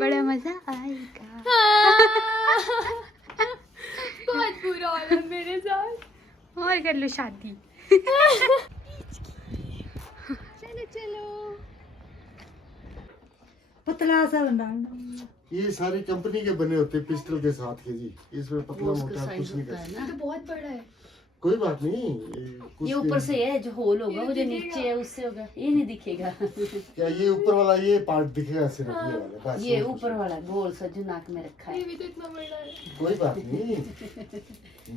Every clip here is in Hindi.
बड़ा मजा आएगा। बहुत बुरा हो रहा है मेरे साथ। और कर लो शादी। चलो चलो। पतला सा बना। ये सारी कंपनी के बने होते हैं पिस्टल के साथ के जी, इसमें पतला मोटा कुछ नहीं कर ये सकते। तो बहुत बड़ा है। कोई बात नहीं, ये ऊपर से है जो होल होगा, वो जो नीचे है उससे होगा, ये नहीं दिखेगा। क्या ये ऊपर वाला ये पार्ट दिखेगा सिर्फ ये वाला बस। ये ऊपर वाला गोल सा जो नाक में रखा ये है। भी तो इतना बड़ा है। कोई बात नहीं,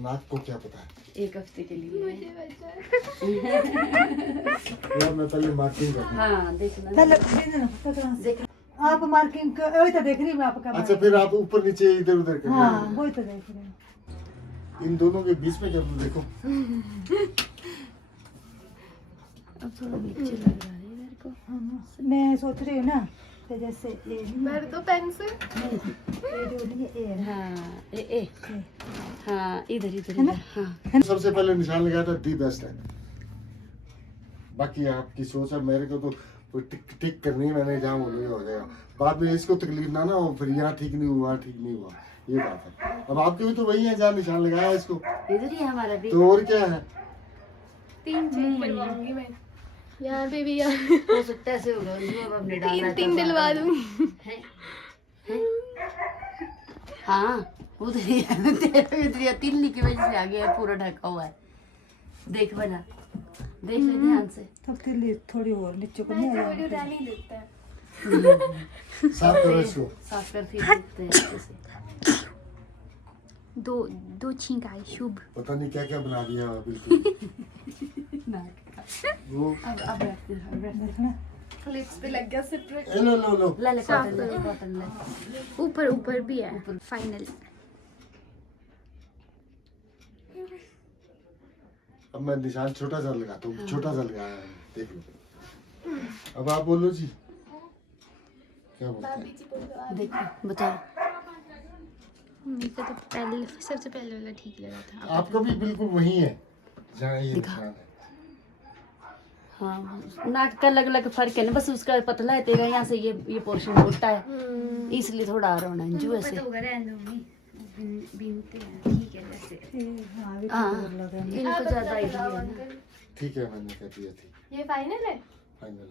नाक को क्या पता है। एक हफ्ते के लिए है। मुझे बचा है। यार मैं पहले मार्किंग कर दूं। हाँ देखना चलो पतला देख। आप मार्किंग वही तो देख रही हूँ मैं आपका। अच्छा फिर आप ऊपर नीचे इधर उधर कर हाँ वही तो देख रही हूँ। इन दोनों के बीच में कर दूं, देखो अब थोड़ा नीचे लग रहा है मेरे को। मैं सोच रही हूँ ना तो जैसे ये मेरे तो पेन से जो नहीं है ये है। हाँ ए हाँ इधर इधर है ना? इधर, हाँ सबसे पहले निशान लगाया था दी बेस्ट है। बाकी आपकी सोच है, मेरे को तो कोई टिक टिक करनी है, मैंने जहाँ बोलूँ हो जाएगा। बाद में इसको तकलीफ ना ना हो, फिर यहाँ ठीक नहीं हुआ ठीक नहीं हुआ, ये बात है। अब आपके भी तो वही है जहाँ निशान लगाया है इसको, इधर ही है हमारा भी। तो और क्या है। 3 चेंज करवाऊंगी मैं। यहाँ पे भी यार हो सकता है ऐसे होगा जो अब हमने डाला है 3 दिलवा दूंगी। है? हाँ उधर ही है, तेरा उधर ही है, तिल्ली की वजह से आ गया है, पूरा ढका हुआ है। देख बना, देख ले ध्यान से। तब के लिए थोड़ी और नीचे को नहीं आ वीडियो डाल ही देता है। साफ करो इसको। साफ कर फिर देखते हैं अच्छे से। दो छींक आई शुभ। पता नहीं क्या क्या बना दिया बिल्कुल वो। अब रखते हैं, अब रखते देखना। लिप्स पे लग गया सेपरेट। लो लो लो हैं। ले साफ कॉटन ले, करो। कॉटन ले। ऊपर ऊपर भी है फाइनल। अब मैं निशान छोटा सा लगाता हूँ, छोटा सा लगाया है, देख लो। अब आप बोलो जी, क्या बोलते हैं। भाभी जी बोलो। देखो बताओ। मेरे को तो पहले सबसे पहले वाला ठीक लगा था। आपका भी बिल्कुल वही है जहाँ ये निशान है। हाँ नाक का अलग अलग फर्क है ना, बस उसका पतला है, तेरा यहाँ से ये पोर्शन मोटा है, इसलिए थोड़ा आ रहा है जो ऐसे। बीनते हैं ठीक है वैसे। हाँ ये हाँ तो लग रहा है। इनको ज्यादा आइडिया है ना। ठीक है, मैंने कर दिया थी ये फाइनल है। फाइनल।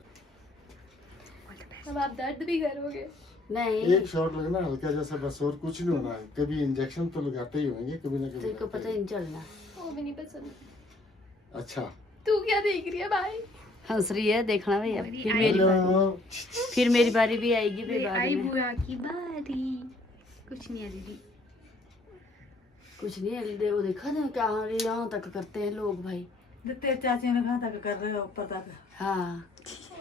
अब आप दर्द भी करोगे। नहीं एक शॉट लगना हल्का जैसा, बस और कुछ नहीं होना है। कभी इंजेक्शन तो लगाते ही होंगे कभी ना कभी। तेरे को पता ही नहीं चलना। वो भी नहीं पसंद। अच्छा तू क्या देख रही है भाई? हंस रही है, देखना भैया। फिर मेरी हेलो। बारी, फिर मेरी बारी भी आएगी फिर बाद आई में। बुआ की बारी। कुछ नहीं है दीदी। कुछ नहीं है, दे वो देखा ना क्या यहाँ तक करते हैं लोग भाई। तेरे चाची ने कहा तक कर रहे हो ऊपर तक। हाँ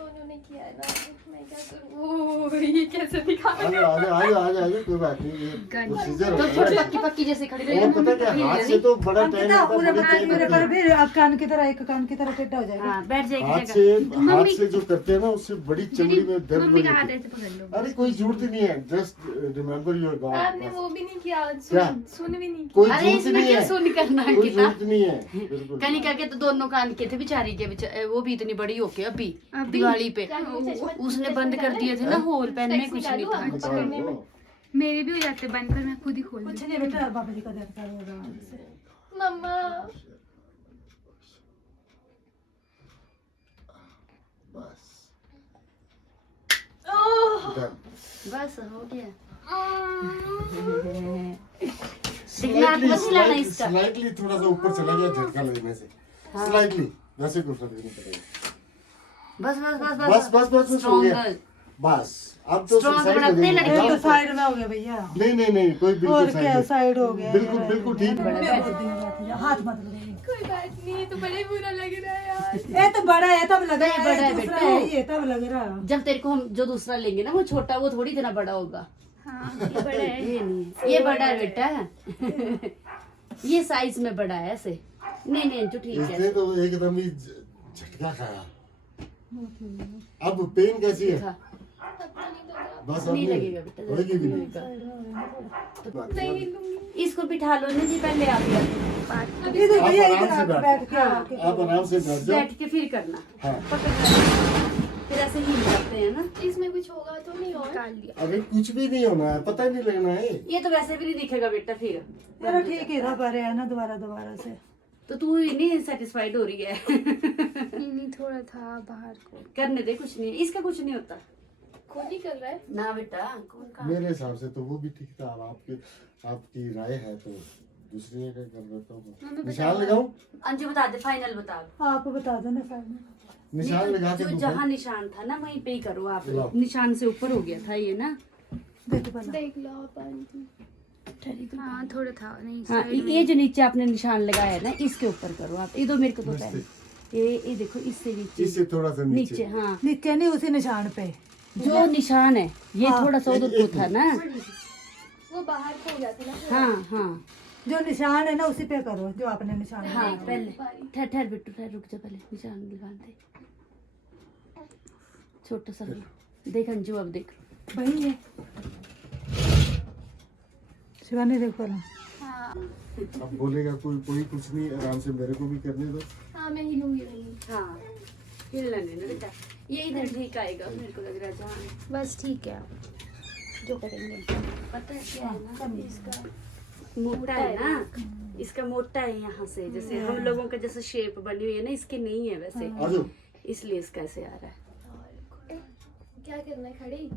उन्होंने किया है ना, मैं क्या करूँ? ओह ये कैसे दिखा रहा है? आजा आजा आजा आजा आजा, कोई बात नहीं, ये प्रोसीजर तो होता थोड़ी है। पक्की पक्की जैसे खड़ी और रही। पता क्या, हाथ से तो बड़ा टाइम लगता है, पूरे बड़ी पर टाइम पूरे लगती पर है। फिर अब कान की तरह एक कान की तरह टेढ़ा हो जाएगा। हाँ बैठ जाएगी हाथ जगह। से जो करते हैं ना, उससे बड़ी चमड़ी में दर्द हो मम्मी का हाथ जाती है। ऐसे पकड़ लो। अरे कोई जरूरत ही नहीं है, जस्ट रिमेम्बर योर आपने गॉड। वो भी नहीं किया, क्या? सुन भी नहीं कोई अरे जरूरत इसमें नहीं क्या है, सुन करना है कोई कितना। जरूरत नहीं है बिल्कुल। कनिका के तो दोनों कान के थे बेचारी के, वो भी इतनी बड़ी होके अभी दिवाली पे उसने बंद कर दिए थे ना होल, पेन में कुछ नहीं था। पकड़ने में। मेरे भी हो जाते बंद पर मैं खुद ही खोल कुछ दूँ। नहीं बेटा, बाबा जी का दर्द कर होगा। मम्मा बस ओह डन। बस हो गया। लाना इसका। स्लाइटली थोड़ा सा ऊपर चला गया झटका लगने से, स्लाइटली, वैसे कोई फर्क नहीं पड़ेगा। बस बस बस बस बस बस बस हो गया, बस। अब तो Strong साइड बनाते हैं हो लड़कियों ये गया। तो साइड में हो गया भैया। नहीं नहीं नहीं, कोई बिल्कुल और क्या साइड साइड हो गया। बिल्कुल बिल्कुल ठीक। हाथ मत लगाइए। कोई बात नहीं, ये तो बड़ा ही बुरा लग रहा है यार। ये तो बड़ा है तब लग नहीं, बड़ा रहा है है, दूसरा बेटा। है ये तब लग रहा है। जब तेरे को हम जो दूसरा लेंगे ना वो छोटा, वो थोड़ी इतना बड़ा होगा। हाँ ये बड़ा है। ये नहीं है, ये बड़ा है बेटा। ये साइज में बड़ा है ऐसे। नहीं नहीं जो ठीक इसने है। तो एकदम ही झटका खाया। अब पेन कैसी है? हाँ, बस अब नहीं लगेगा बेटा, होएगी भी नहीं। नहीं लूंगी। इसको बिठा लो ना जी पहले आप यार। इधर भैया आराम इधर से आप बैठ बैठ के आके। आप आराम से बैठ जाओ। बैठ के फिर करना। हाँ पकड़ फिर ऐसे ही जाते हैं ना। इसमें कुछ होगा तो नहीं और निकाल दिया। अरे कुछ भी नहीं होना है, पता ही नहीं लगना है। ये तो वैसे भी नहीं दिखेगा बेटा फिर। मेरा ठीक ही था पर है ना दोबारा से। तो तू ही नहीं सेटिस्फाइड हो रही है। नहीं थोड़ा था बाहर को। करने दे, कुछ नहीं, इसका कुछ नहीं होता खुद ही कर रहा है। ना बेटा। कौन का मेरे हिसाब से तो वो भी ठीक था। अब आपकी राय है तो दूसरी जगह कर देता हूँ। निशान लगाऊं? अंजू बता दे, फाइनल बता। आप बता दो ना फाइनल। निशान लगा के जो दूं? जहाँ निशान था ना वहीं पे ही करो आप। लो। निशान से ऊपर हो गया था ये ना। देखो पहले। देख लो अपन। हाँ थोड़ा था नहीं। हाँ, साइड में। ये जो नीचे आपने निशान लगाया है ना, इसके ऊपर करो आप। ये दो मेरे को तो पहले ये देखो, इससे नीचे इससे थोड़ा सा नीचे। नीचे। हाँ, नीचे नहीं उसी निशान पे। जो निशान है ये हाँ, थोड़ा सा उधर को था ना। वो बाहर खो गया था ना। हाँ हाँ जो निशान है ना उसी पे करो जो आपने निशान हाँ, लगाया। पहले ठहर ठहर बिट्टू ठहर, रुक जा, पहले निशान लगा दे छोटा सा। देख अंजू, अब देख। वही है शिवानी देखो पहले। हाँ अब बोलेगा कोई कुछ नहीं, आराम से मेरे को भी करने दो। हाँ मैं हिलूंगी नहीं। हाँ, हिलना नहीं ना बेटा, ये इधर ठीक आएगा मेरे को लग रहा है। जहाँ बस ठीक है, जो करेंगे। पता है क्या है ना, इसका मोटा है ना, इसका मोटा है यहाँ से। जैसे हम लोगों का जैसे शेप बनी हुई है ना, इसकी नहीं है वैसे, आजो इसलिए इसका ऐसे आ रहा है। क्या करना है, खड़ी?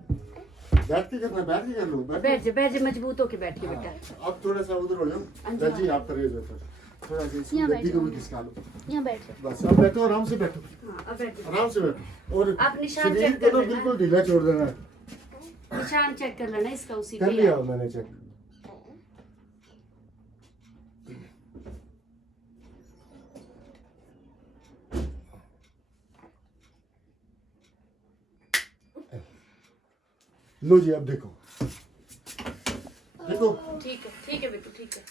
बैठ के करना, बैठ के कर लो। बैठ जा, मजबूत होके बैठ के बेटा। अब थोड़ा सा उधर हो जाओ। दादी आप परहेज होता थोड़ा सा इसको यहाँ गद्दी को बैठो। भी खिसका लो। यहाँ बैठ जाओ। बस अब बैठो, आराम से बैठो, हाँ, अब बैठ जा। आराम से बैठो। और आप निशान शरीर चेक को कर तो लेना। बिल्कुल ढीला छोड़ देना है। निशान चेक कर लेना इसका, उसी कर पे लिया मैंने चेक। लो जी, अब देखो देखो। ठीक है बेटू, ठीक है।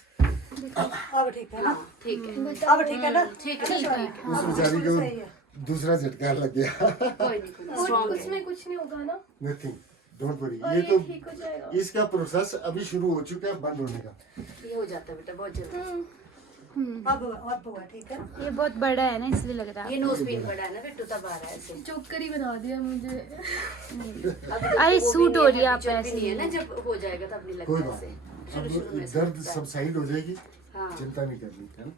अब ठीक है ना। हाँ, ठीक है, अब ठीक है ना। ठीक है, ठीक है। उस बेचारी को दूसरा झटका लग गया। कोई नहीं, स्ट्रॉन्ग है। उसमें कुछ नहीं होगा ना। Nothing, don't worry. और ये ये तो ठीक हो जाएगा। इसका प्रोसेस अभी शुरू हो चुका है बंद होने का। ये हो जाता है बेटा बहुत जल्दी। अब हुआ ठीक है। ये बहुत बड़ा है ना, इसलिए लग रहा है। ये नोज पिन बड़ा है ना बेटू, तब आ रहा है ऐसे। चुप ही बना दिया मुझे। अरे सूट हो रही है आप ऐसे नहीं है ना, जब हो जाएगा तब नहीं कोई लगता बात ऐसे। नहीं, शुरू शुरू अब में दर्द सब साइड हो जाएगी, हाँ। चिंता नहीं करनी है ना।